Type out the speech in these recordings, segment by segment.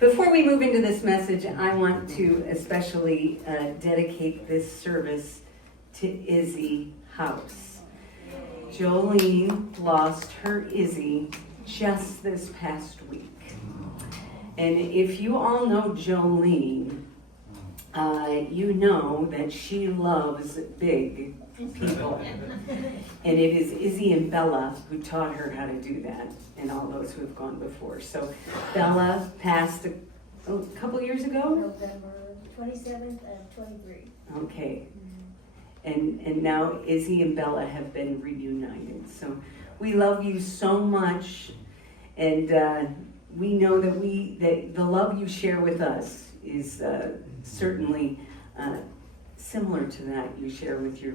Before we move into this message, I want to especially dedicate this service to Izzy House. Jolene lost her Izzy just this past week. And if you all know Jolene, you know that she loves big people. And it is Izzy and Bella who taught her how to do that, and all those who have gone before. So Bella passed a couple years ago? November 27th and 23. Okay. And now Izzy and Bella have been reunited. So we love you so much, and we know that the love you share with us is certainly similar to that you share with your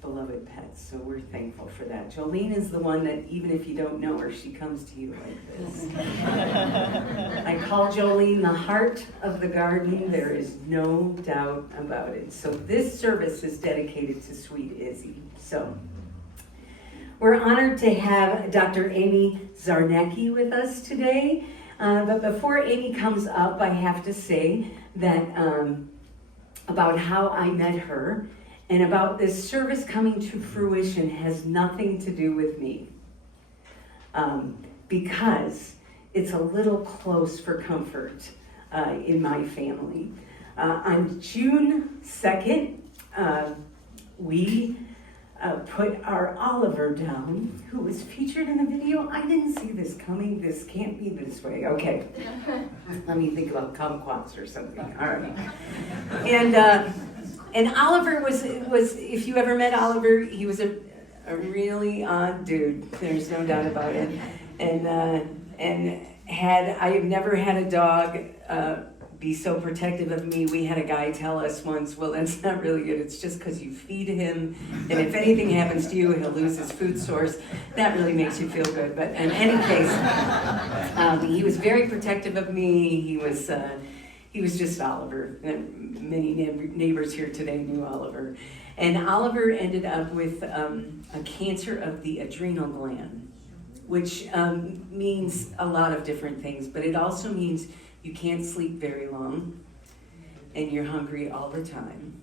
beloved pets. So we're thankful for that. Jolene is the one that, even if you don't know her, she comes to you like this. I call Jolene the heart of the garden. There is no doubt about it. So this service is dedicated to sweet Izzy. So we're honored to have Dr. Amy Czarnecki with us today. But before Amy comes up, I have to say that about how I met her and about this service coming to fruition has nothing to do with me, because it's a little close for comfort in my family. On June 2nd, we put our Oliver down, who was featured in the video. I didn't see this coming. This can't be this way. Okay. Let me think about kumquats or something. All right. And Oliver was, if you ever met Oliver, he was a really odd dude. There's no doubt about it. And I have never had a dog be so protective of me. We had a guy tell us once, well, that's not really good. It's just because you feed him, and if anything happens to you, he'll lose his food source. That really makes you feel good. But in any case, he was very protective of me. He was just Oliver. Many neighbors here today knew Oliver. And Oliver ended up with a cancer of the adrenal gland, which means a lot of different things, but it also means you can't sleep very long, and you're hungry all the time.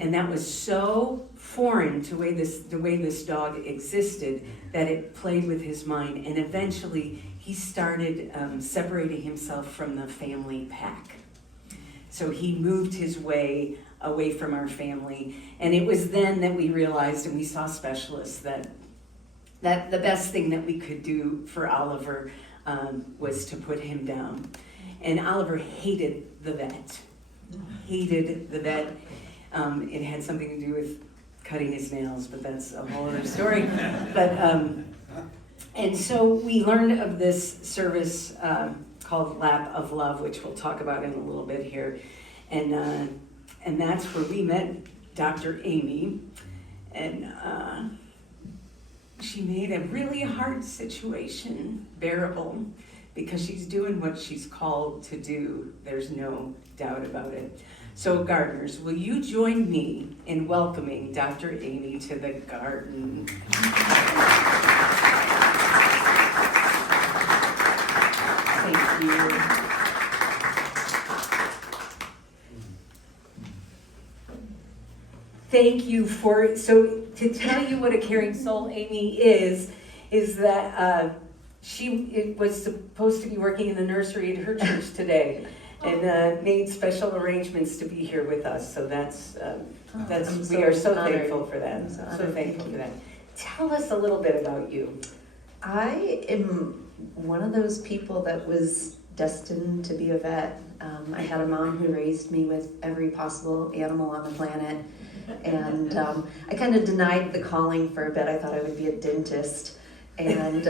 And that was so foreign to the way this dog existed that it played with his mind, and eventually he started separating himself from the family pack. So he moved his way away from our family, and it was then that we realized, and we saw specialists, that the best thing that we could do for Oliver was to put him down. And Oliver hated the vet. It had something to do with cutting his nails, but that's a whole other story. And so we learned of this service called Lap of Love, which we'll talk about in a little bit here. And that's where we met Dr. Amy. And she made a really hard situation bearable because she's doing what she's called to do. There's no doubt about it. So gardeners, will you join me in welcoming Dr. Amy to the garden? Thank you. Thank you to tell you what a caring soul Amy is that she was supposed to be working in the nursery at her church today and made special arrangements to be here with us. So we are so thankful for that. So thankful for that. Tell us a little bit about you. I am one of those people that was destined to be a vet. I had a mom who raised me with every possible animal on the planet. And I kind of denied the calling for a bit. I thought I would be a dentist, and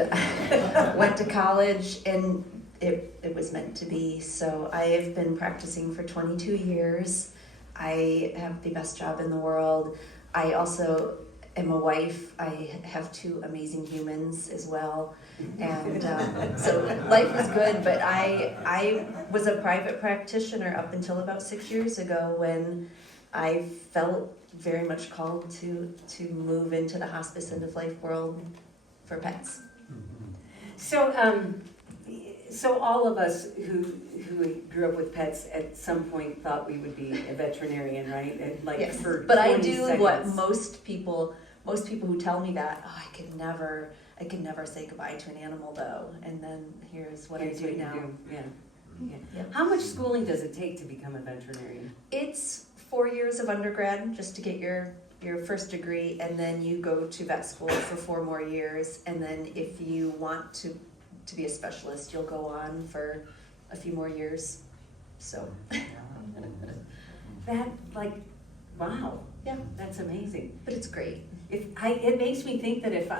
went to college, and it was meant to be. So I have been practicing for 22 years. I have the best job in the world. I also am a wife. I have 2 amazing humans as well. And so life is good, but I was a private practitioner up until about 6 years ago when I felt very much called to move into the hospice end of life world for pets. So So all of us who grew up with pets at some point thought we would be a veterinarian, right? And like Yes, for but I 20 do seconds. what most people who tell me that, oh, I could never say goodbye to an animal though, and then here's what Here's I do what you now. do, yeah. Yeah. Yep. How much schooling does it take to become a veterinarian? It's 4 years of undergrad just to get your first degree, and then you go to vet school for 4 more years, and then if you want to be a specialist, you'll go on for a few more years. So That, like, wow. Yeah. That's amazing. but it's great. It makes me think that if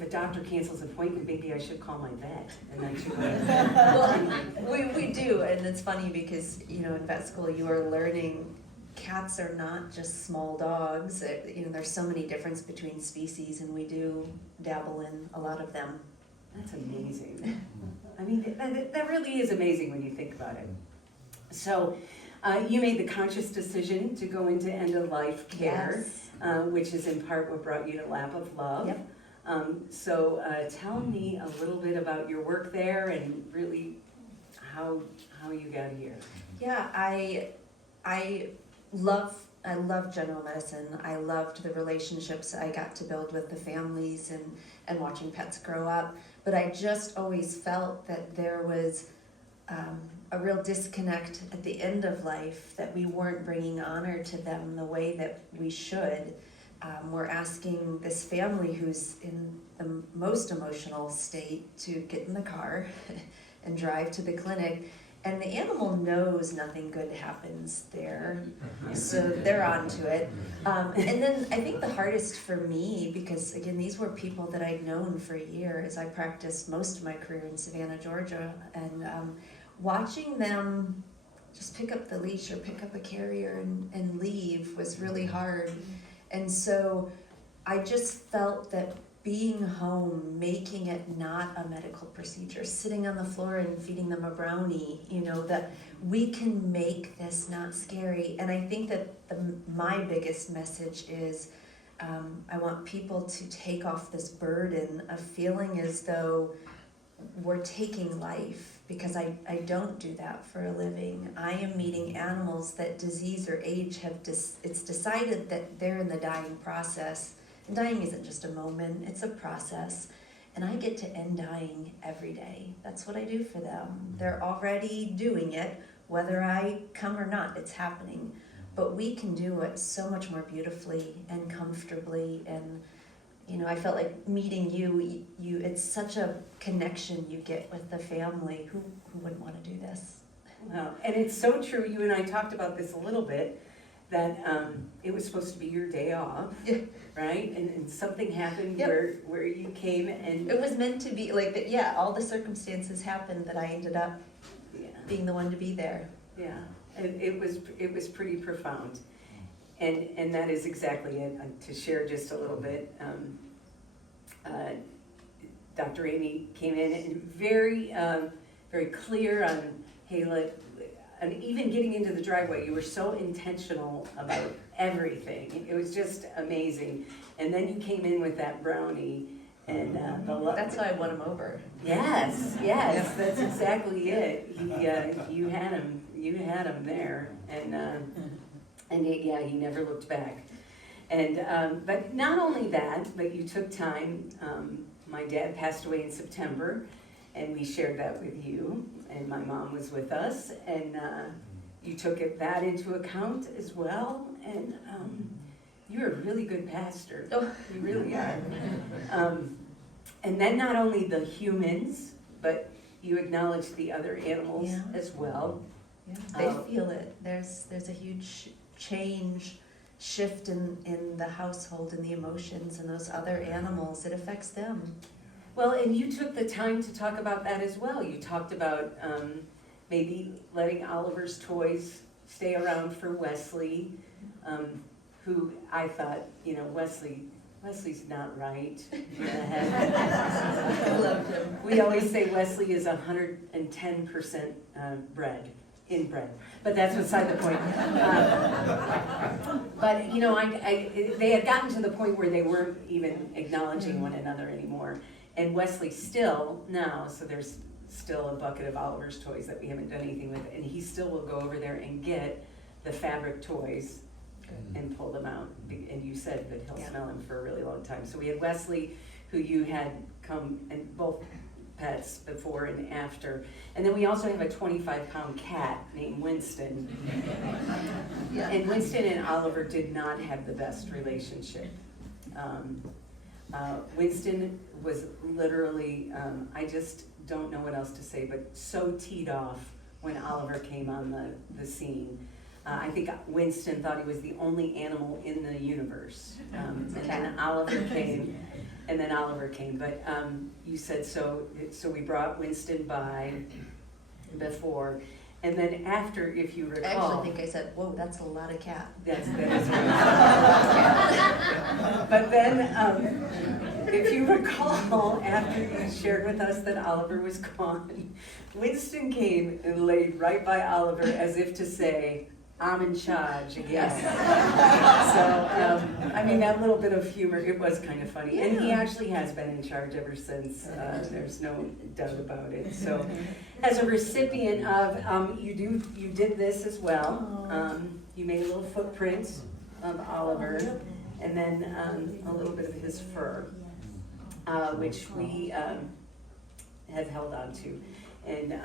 a doctor cancels an appointment, maybe I should call my vet and then should go. Well, we do, and it's funny because, you know, in vet school you are learning cats are not just small dogs. You know, there's so many differences between species, and we do dabble in a lot of them. That's amazing. I mean, that really is amazing when you think about it. So, you made the conscious decision to go into end-of-life care, Yes. which is in part what brought you to Lap of Love. Yep. So tell me a little bit about your work there and really how you got here. Yeah, I love general medicine. I loved the relationships I got to build with the families and watching pets grow up. But I just always felt that there was a real disconnect at the end of life, that we weren't bringing honor to them the way that we should. We're asking this family who's in the most emotional state to get in the car and drive to the clinic, and the animal knows nothing good happens there, so they're on to it. And then I think the hardest for me, because again, these were people that I'd known for years. I practiced most of my career in Savannah, Georgia, and watching them just pick up the leash or pick up a carrier and leave was really hard. And so I just felt that being home, making it not a medical procedure, sitting on the floor and feeding them a brownie, you know, that we can make this not scary. And I think that my biggest message is I want people to take off this burden of feeling as though we're taking life, because I don't do that for a living. I am meeting animals that disease or age it's decided that they're in the dying process. And dying isn't just a moment, it's a process. And I get to end dying every day. That's what I do for them. They're already doing it, whether I come or not, it's happening. But we can do it so much more beautifully and comfortably. And you know, I felt like meeting you, it's such a connection you get with the family. Who wouldn't want to do this? Wow. And it's so true. You and I talked about this a little bit, that it was supposed to be your day off, Yeah. right? And something happened Yep. where you came and It was meant to be like that. Yeah, all the circumstances happened that I ended up yeah, being the one to be there. yeah. It was pretty profound. And that is exactly it. To share just a little bit, Dr. Amy came in and very clear on, hey, and even getting into the driveway, you were so intentional about everything. It was just amazing. And then you came in with that brownie and That's why I won him over. Yes, that's exactly it. You had him there, and he never looked back. And but not only that, but you took time. My dad passed away in September, and we shared that with you. And my mom was with us, and you took that into account as well. And you're a really good pastor. Oh. You really are. And then not only the humans, but you acknowledge the other animals Yeah. as well. Yeah, they feel it. There's a huge shift in the household and the emotions and those other animals. It affects them. Well, and you took the time to talk about that as well. You talked about maybe letting Oliver's toys stay around for Wesley, who I thought, Wesley's not right. I love him. We always say Wesley is 110% inbred, but that's beside the point. But they had gotten to the point where they weren't even acknowledging one another anymore, and Wesley still now. So there's still a bucket of Oliver's toys that we haven't done anything with, and he still will go over there and get the fabric toys and pull them out. And you said that he'll smell them for a really long time. So we had Wesley, who you had come, and both pets before and after. And then we also have a 25-pound cat named Winston. And Winston and Oliver did not have the best relationship. Winston was literally, I just don't know what else to say, but so teed off when Oliver came on the scene. I think Winston thought he was the only animal in the universe. And then Oliver came. But you said so we brought Winston by before. And then after, if you recall. I actually think I said, whoa, that's a lot of cat. That is right. But then, if you recall, after you shared with us that Oliver was gone, Winston came and laid right by Oliver as if to say, I'm in charge again. So, I mean, that little bit of humor, it was kind of funny. And he actually has been in charge ever since. There's no doubt about it. So, as a recipient of, you did this as well. You made a little footprint of Oliver, and then a little bit of his fur, which we have held on to, and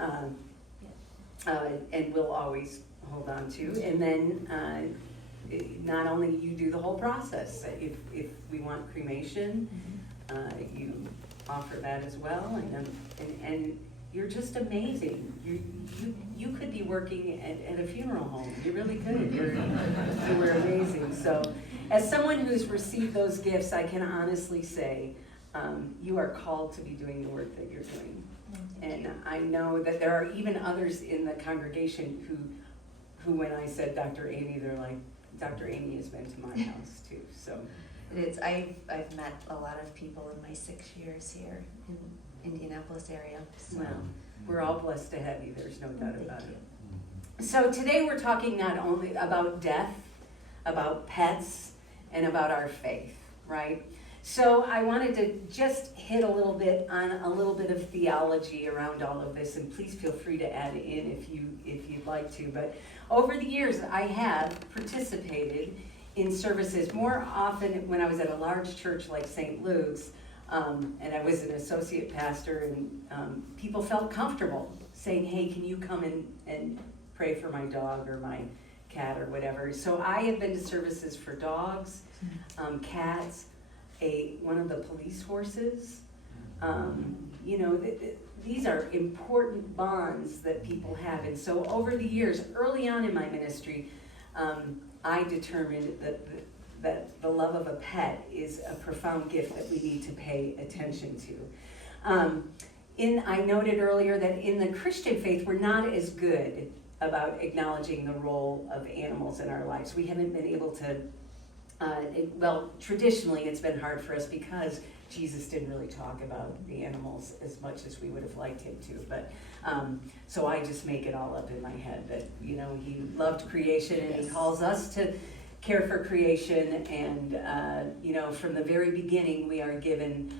will always hold on to. And then not only you do the whole process, if we want cremation, you offer that as well, and you're just amazing. You could be working at a funeral home. You really could. You were amazing. So, as someone who's received those gifts, I can honestly say you are called to be doing the work that you're doing. And I know that there are even others in the congregation who when I said Dr. Amy, they're like, Dr. Amy has been to my house too. So I've met a lot of people in my 6 years here in Indianapolis area. So. Well, we're all blessed to have you. There's no doubt about it. So today we're talking not only about death, about pets, and about our faith, right? So I wanted to just hit a little bit on a little bit of theology around all of this, and please feel free to add in if you'd like to. But over the years, I have participated in services more often when I was at a large church like St. Luke's, and I was an associate pastor, and people felt comfortable saying, hey, can you come and pray for my dog or my cat or whatever. So I have been to services for dogs, cats, one of the police horses. These are important bonds that people have. And so over the years, early on in my ministry, I determined that the love of a pet is a profound gift that we need to pay attention to. I noted earlier that in the Christian faith, we're not as good about acknowledging the role of animals in our lives. We haven't been able to, traditionally it's been hard for us because Jesus didn't really talk about the animals as much as we would have liked him to. But so I just make it all up in my head that, he loved creation and he calls us to care for creation. And, from the very beginning, we are given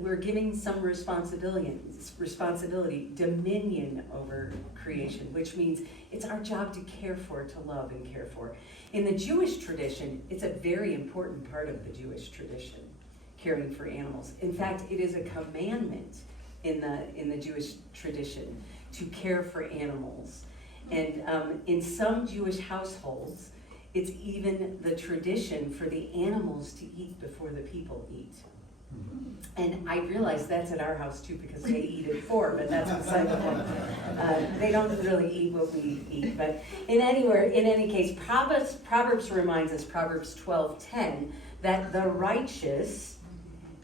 we're giving some responsibility, dominion over creation, which means it's our job to care for, to love and care for. In the Jewish tradition, it's a very important part of the Jewish tradition, caring for animals. In fact, it is a commandment in the Jewish tradition to care for animals. And in some Jewish households, it's even the tradition for the animals to eat before the people eat. And I realize that's at our house too because they eat it for, but that's beside the point. They don't really eat what we eat. But in any case, Proverbs reminds us, Proverbs 12:10, that the righteous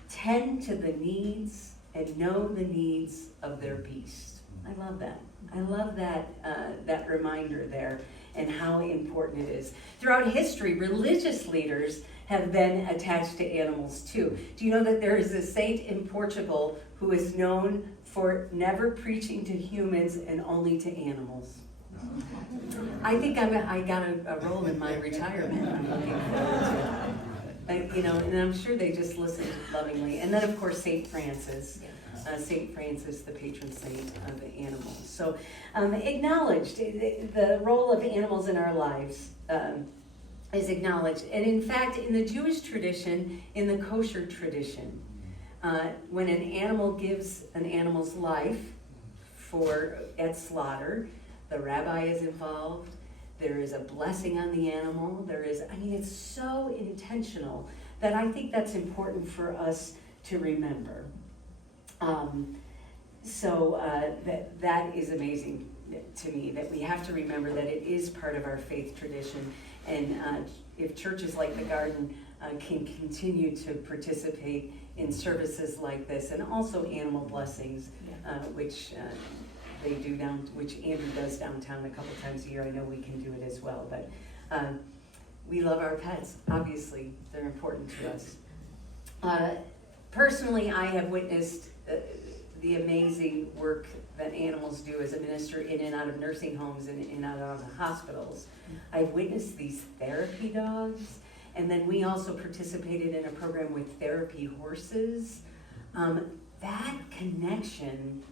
tend to the needs and know the needs of their beast. I love that. I love that reminder there and how important it is. Throughout history, religious leaders have been attached to animals too. Do you know that there is a saint in Portugal who is known for never preaching to humans and only to animals? I think I got a role in my retirement. I'm looking forward to it. And I'm sure they just listened lovingly. And then, of course, St. Francis. St. Francis, the patron saint of animals. So acknowledged, the role of animals in our lives is acknowledged. And in fact, in the Jewish tradition, in the kosher tradition, when an animal gives an animal's life at slaughter, the rabbi is involved, there is a blessing on the animal, it's so intentional that I think that's important for us to remember. That is amazing to me, that we have to remember that it is part of our faith tradition. And if churches like the Garden can continue to participate in services like this, and also animal blessings, which they do which Andrew does downtown a couple times a year. I know we can do it as well, but we love our pets. Obviously, they're important to us. Personally, I have witnessed the amazing work that animals do as a minister in and out of nursing homes and in and out of hospitals. I've witnessed these therapy dogs, and then we also participated in a program with therapy horses. That connection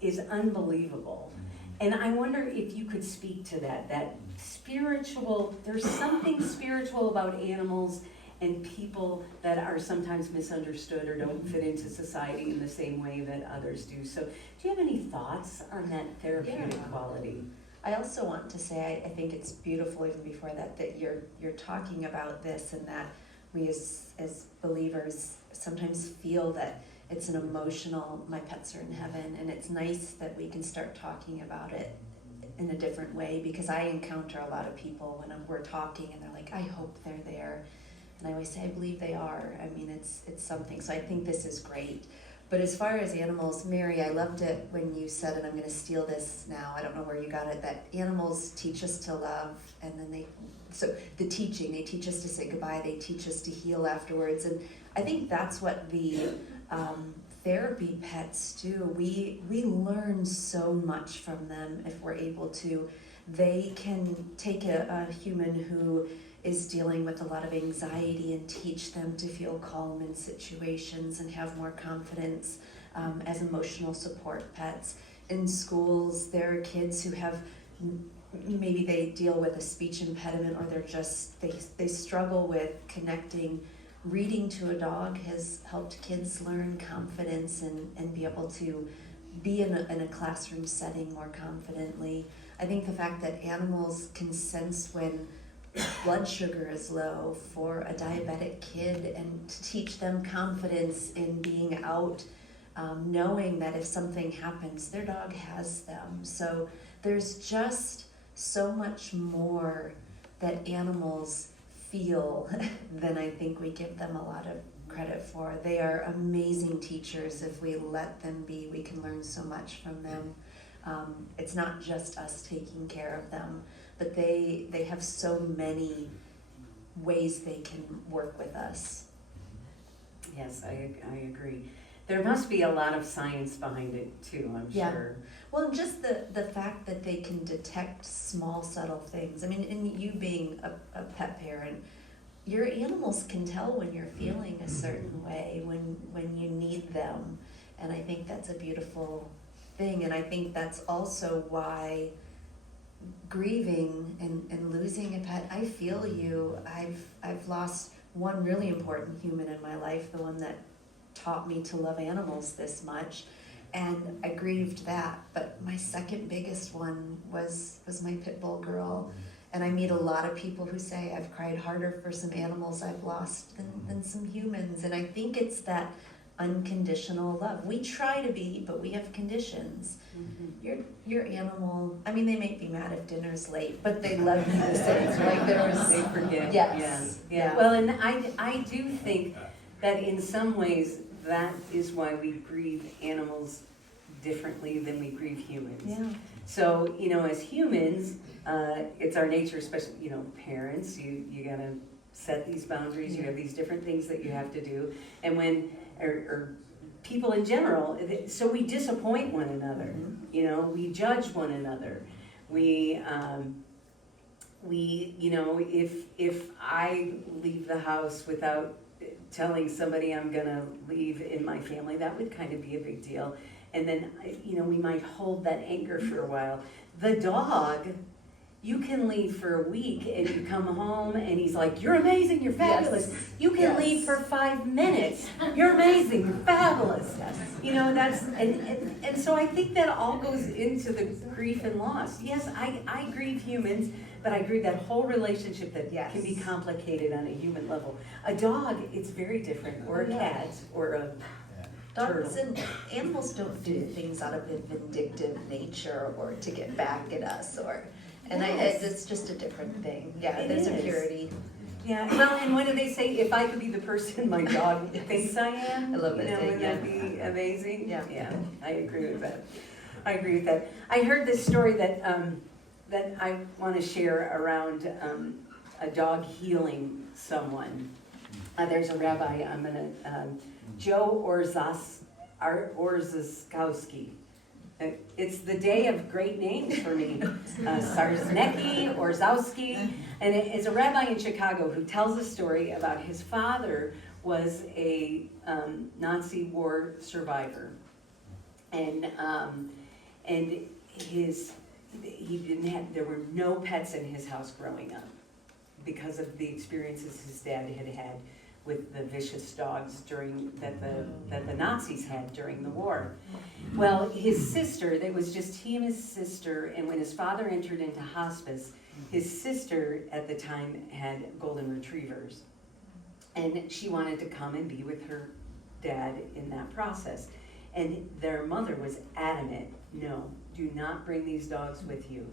is unbelievable. And I wonder if you could speak to that spiritual, there's something spiritual about animals and people that are sometimes misunderstood or don't fit into society in the same way that others do. So do you have any thoughts on that therapeutic quality? I also want to say, I think it's beautiful even before that you're talking about this, and that we as believers sometimes feel that it's an emotional, my pets are in heaven, and it's nice that we can start talking about it in a different way, because I encounter a lot of people when we're talking and they're like, I hope they're there. And I always say, I believe they are. I mean, it's something. So I think this is great. But as far as animals, Mary, I loved it when you said, and I'm going to steal this now, I don't know where you got it, that animals teach us to love, and then they teach us to say goodbye, they teach us to heal afterwards. And I think that's what the therapy pets do. We learn so much from them if we're able to. They can take a human who is dealing with a lot of anxiety and teach them to feel calm in situations and have more confidence as emotional support pets. In schools, there are kids who have, maybe they deal with a speech impediment, or they struggle with connecting. Reading to a dog has helped kids learn confidence and be able to be in a classroom setting more confidently. I think the fact that animals can sense when blood sugar is low for a diabetic kid, and to teach them confidence in being out, knowing that if something happens, their dog has them. So there's just so much more that animals feel than I think we give them a lot of credit for. They are amazing teachers. If we let them be, we can learn so much from them. It's not just us taking care of them, but they have so many ways they can work with us. Yes, I agree. There must be a lot of science behind it too, I'm sure. Well, just the fact that they can detect small, subtle things. I mean, and you being a pet parent, your animals can tell when you're feeling a certain way, when you need them. And I think that's a beautiful thing. And I think that's also why grieving and losing a pet, I feel you. I've lost one really important human in my life, the one that taught me to love animals this much, and I grieved that. But my second biggest one was my pit bull girl. And I meet a lot of people who say, I've cried harder for some animals I've lost than some humans. And I think it's that unconditional love. We try to be, but we have conditions. Mm-hmm. Your animal, I mean, they may be mad if dinner's late, but they love you the same. Like they forgive. Yes. Yeah. Well, and I do think that in some ways that is why we grieve animals differently than we grieve humans. Yeah. So, as humans, it's our nature, especially, parents, you gotta set these boundaries, you have these different things that you have to do. And or people in general, so we disappoint one another, we judge one another. If I leave the house without telling somebody I'm gonna leave in my family, that would kind of be a big deal. And then, we might hold that anger for a while. The dog, you can leave for a week and you come home and he's like, you're amazing, you're fabulous. Yes. You can leave for 5 minutes. You're amazing, you're fabulous. That's, and so I think that all goes into the grief and loss. Yes, I grieve humans, but I grieve that whole relationship that can be complicated on a human level. A dog, it's very different, or a cat, or a Dogs turtle. and animals don't do things out of a vindictive nature or to get back at us, it's just a different thing. Yeah, It there's a is. purity. Yeah, well, and what do they say? If I could be the person my dog thinks I am, I love that saying, wouldn't that be amazing? Yeah. Yeah, I agree with that. I heard this story that I want to share around a dog healing someone. There's a rabbi, Joe Orzaskowski. It's the day of great names for me. Czarnecki, Orzowski, and it's a rabbi in Chicago who tells a story about his father was a Nazi war survivor, and there were no pets in his house growing up because of the experiences his dad had had with the vicious dogs that the Nazis had during the war. Well, his sister, it was just he and his sister, and when his father entered into hospice, his sister at the time had golden retrievers. And she wanted to come and be with her dad in that process. And their mother was adamant, no, do not bring these dogs with you.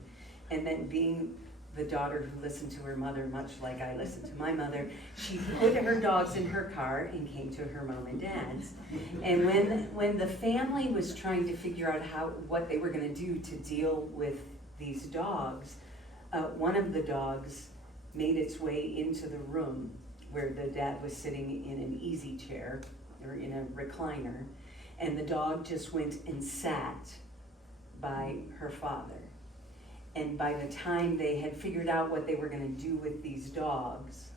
And then being the daughter who listened to her mother, much like I listened to my mother, she put her dogs in her car and came to her mom and dad's. And when the family was trying to figure out what they were going to do to deal with these dogs, one of the dogs made its way into the room where the dad was sitting in an easy chair or in a recliner, and the dog just went and sat by her father. And by the time they had figured out what they were going to do with these dogs,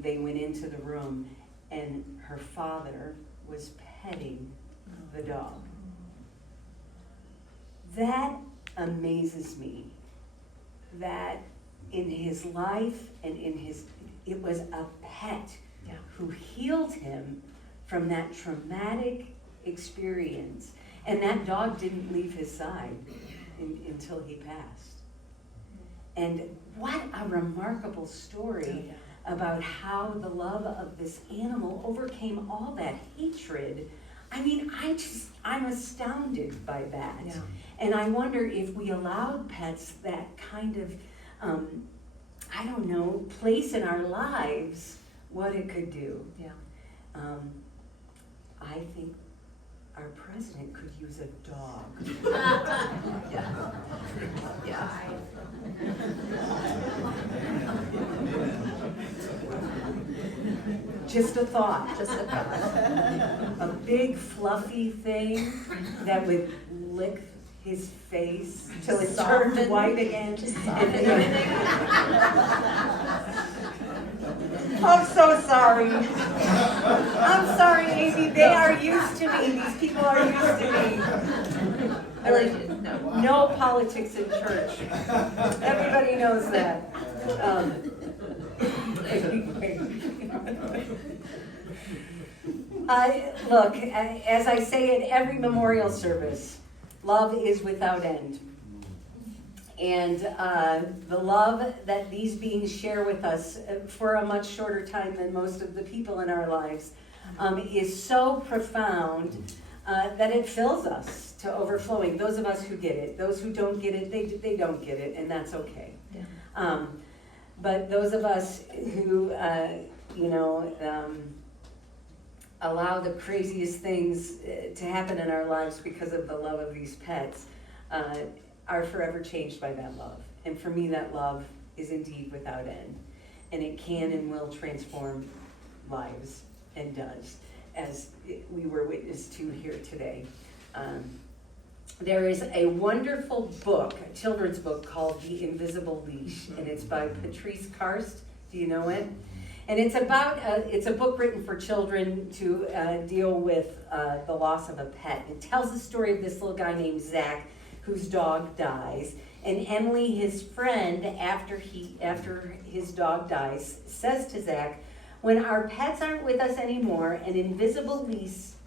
they went into the room and her father was petting the dog. That amazes me, that in his life and it was a pet who healed him from that traumatic experience. And that dog didn't leave his side until he passed. And what a remarkable story about how the love of this animal overcame all that hatred. I mean, I'm astounded by that. Yeah. And I wonder if we allowed pets that kind of, place in our lives, what it could do. Yeah. I think our president could use a dog. Yeah. Just a thought. A big fluffy thing that would lick his face till it turned white again. I'm so sorry. I'm sorry, Amy. They are used to me. These people are used to me. No politics in church. Everybody knows that. Look, as I say at every memorial service, love is without end. And the love that these beings share with us for a much shorter time than most of the people in our lives is so profound that it fills us to overflowing. Those of us who get it, those who don't get it, they don't get it, and that's okay. Yeah. But those of us who, allow the craziest things to happen in our lives because of the love of these pets, are forever changed by that love. And for me, that love is indeed without end. And it can and will transform lives, and does, as we were witness to here today. There is a wonderful book, a children's book called The Invisible Leash, and it's by Patrice Karst. Do you know it? And it's about, it's a book written for children to deal with the loss of a pet. It tells the story of this little guy named Zach, whose dog dies. And Emily, his friend, after his dog dies, says to Zach, when our pets aren't with us anymore, an invisible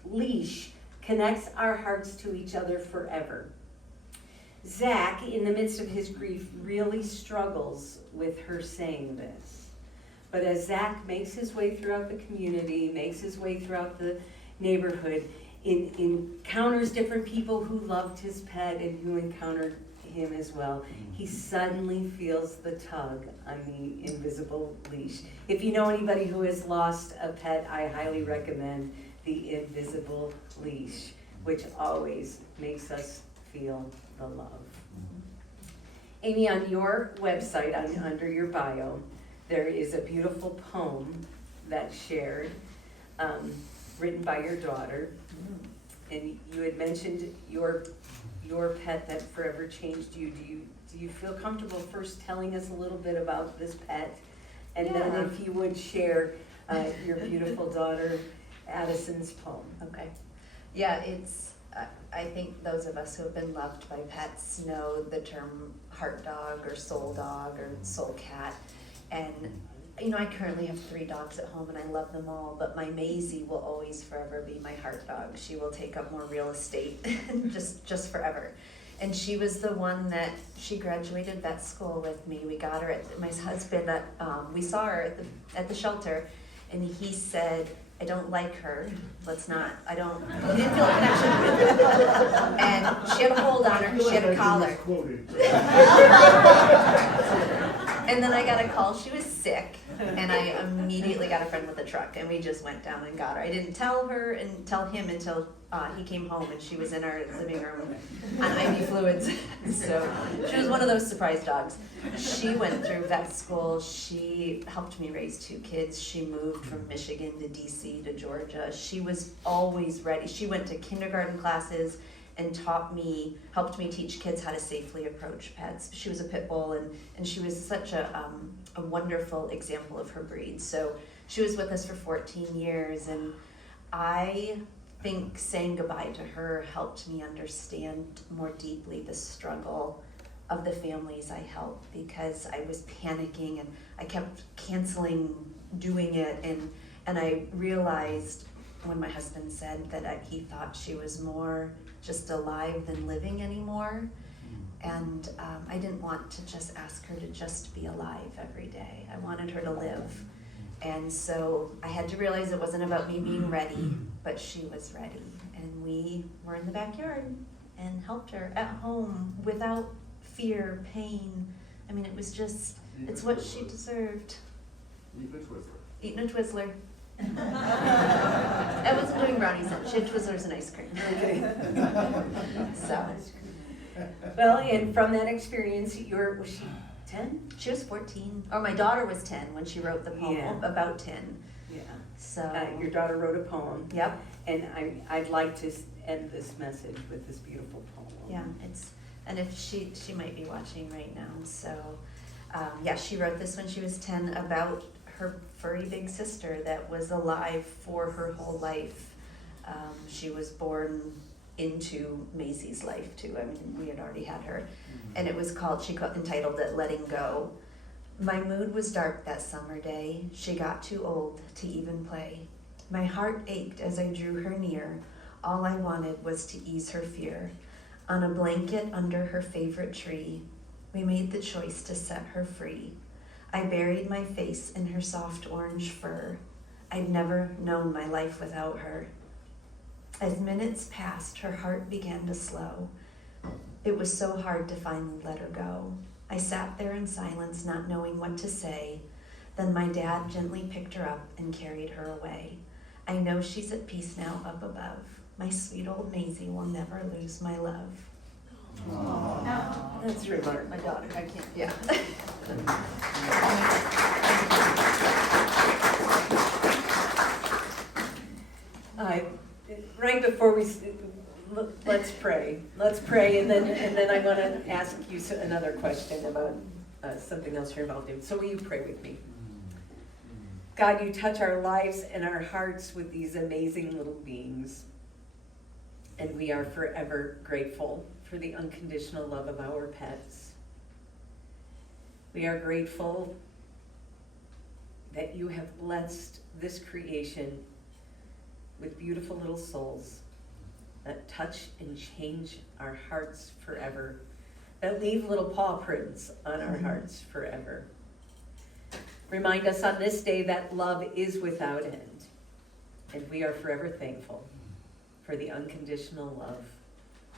leash connects our hearts to each other forever. Zach, in the midst of his grief, really struggles with her saying this. But as Zach makes his way throughout the community, makes his way throughout the neighborhood, encounters different people who loved his pet and who encountered him as well, he suddenly feels the tug on the invisible leash. If you know anybody who has lost a pet, I highly recommend The Invisible Leash, which always makes us feel the love. Amy, on your website, under your bio, there is a beautiful poem that's shared, written by your daughter. And you had mentioned your pet that forever changed you. Do you feel comfortable first telling us a little bit about this pet? And then if you would share your beautiful daughter Addison's poem. Okay. Yeah, it's, I think those of us who have been loved by pets know the term heart dog or soul cat. And, you know, I currently have 3 dogs at home and I love them all, but my Maisie will always forever be my heart dog. She will take up more real estate, just forever. And she was the one that, she graduated vet school with me. We got her at, my husband, we saw her at the shelter, and he said, I don't like her, he didn't feel a connection. And she had a hold on her, she had a collar. And then I got a call, she was sick, and I immediately got a friend with a truck, and we just went down and got her. I didn't tell him until he came home, and she was in our living room on IV fluids. So she was one of those surprise dogs. She went through vet school, she helped me raise 2 kids, she moved from Michigan to DC to Georgia. She was always ready. She went to kindergarten classes and helped me teach kids how to safely approach pets. She was a pit bull, and she was such a wonderful example of her breed. So she was with us for 14 years, and I think saying goodbye to her helped me understand more deeply the struggle of the families I helped, because I was panicking and I kept canceling doing it, and I realized when my husband said that he thought she was more just alive than living anymore. And I didn't want to just ask her to just be alive every day. I wanted her to live. And so I had to realize it wasn't about me being ready, but she was ready. And we were in the backyard and helped her at home without fear, pain. I mean, it was just, it's what she deserved. Eating a Twizzler. I wasn't doing brownies then. She had Twizzlers and ice cream. Okay. So. Well, and from that experience, was she 10? She was 14. Or my daughter was 10 when she wrote the poem, Yeah. about 10. Yeah. So. Your daughter wrote a poem. Yep. And I'd like to end this message with this beautiful poem. Yeah, and if she might be watching right now. So, she wrote this when she was 10 about her furry big sister that was alive for her whole life. She was born into Maisie's life too. I mean, we had already had her. And it was entitled it Letting Go. My mood was dark that summer day. She got too old to even play. My heart ached as I drew her near. All I wanted was to ease her fear. On a blanket under her favorite tree, we made the choice to set her free. I buried my face in her soft orange fur. I'd never known my life without her. As minutes passed, her heart began to slow. It was so hard to finally let her go. I sat there in silence, not knowing what to say. Then my dad gently picked her up and carried her away. I know she's at peace now up above. My sweet old Maisie will never lose my love. Aww. That's remarkable. My daughter, I can't, yeah. Right before let's pray. Let's pray, and then I want to ask you another question about something else you're involved in. So will you pray with me? God, you touch our lives and our hearts with these amazing little beings. And we are forever grateful for the unconditional love of our pets. We are grateful that you have blessed this creation with beautiful little souls that touch and change our hearts forever, that leave little paw prints on our hearts forever. Remind us on this day that love is without end, and we are forever thankful for the unconditional love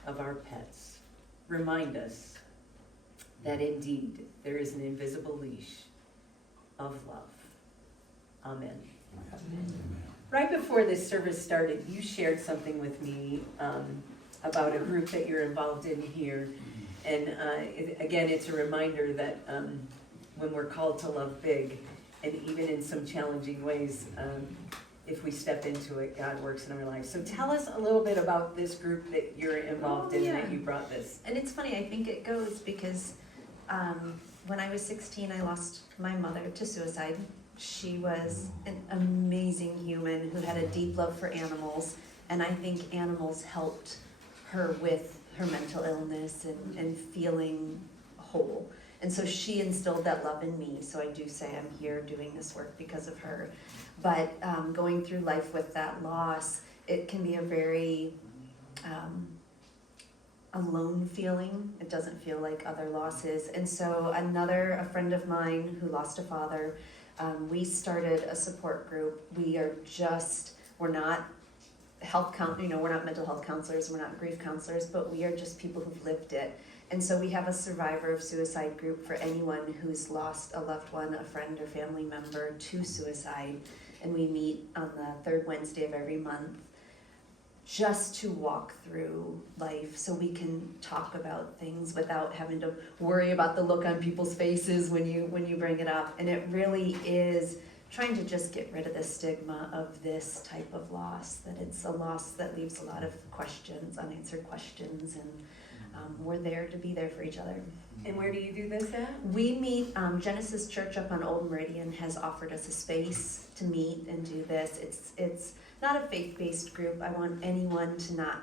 of our pets. Remind us that indeed there is an invisible leash of love. Amen. Right before this service started, you shared something with me about a group that you're involved in here. And again, it's a reminder that when we're called to love big, and even in some challenging ways, if we step into it, God works in our lives. So tell us a little bit about this group that you're involved in, that you brought this. And it's funny, I think it goes because when I was 16, I lost my mother to suicide. She was an amazing human who had a deep love for animals, and I think animals helped her with her mental illness and feeling whole. And so she instilled that love in me, so I do say I'm here doing this work because of her. But going through life with that loss, it can be a very alone feeling. It doesn't feel like other losses. And so a friend of mine who lost a father, we started a support group. We're not we're not mental health counselors, we're not grief counselors, but we are just people who've lived it. And so we have a survivor of suicide group for anyone who's lost a loved one, a friend or family member to suicide. And we meet on the third Wednesday of every month just to walk through life so we can talk about things without having to worry about the look on people's faces when you bring it up. And it really is trying to just get rid of the stigma of this type of loss, that it's a loss that leaves a lot of questions, unanswered questions, and we're there to be there for each other. And where do you do this at? We meet, Genesis Church up on Old Meridian has offered us a space to meet and do this. It's not a faith-based group. I want anyone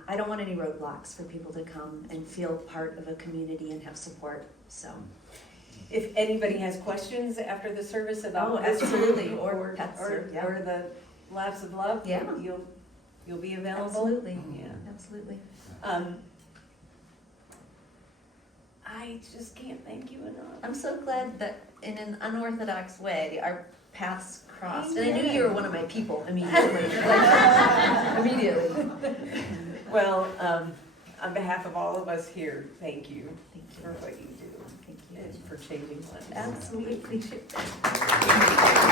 I don't want any roadblocks for people to come and feel part of a community and have support, so. If anybody has questions after the service about this absolutely, group, or pets, or the Laughs of Love, Yeah. you'll be available? Absolutely, Yeah. absolutely. I just can't thank you enough. I'm so glad that in an unorthodox way, our paths crossed. Amen. And I knew you were one of my people immediately. Immediately. Well, on behalf of all of us here, thank you Thank for you. what you do Thank you. and for changing lives. Absolutely appreciate that.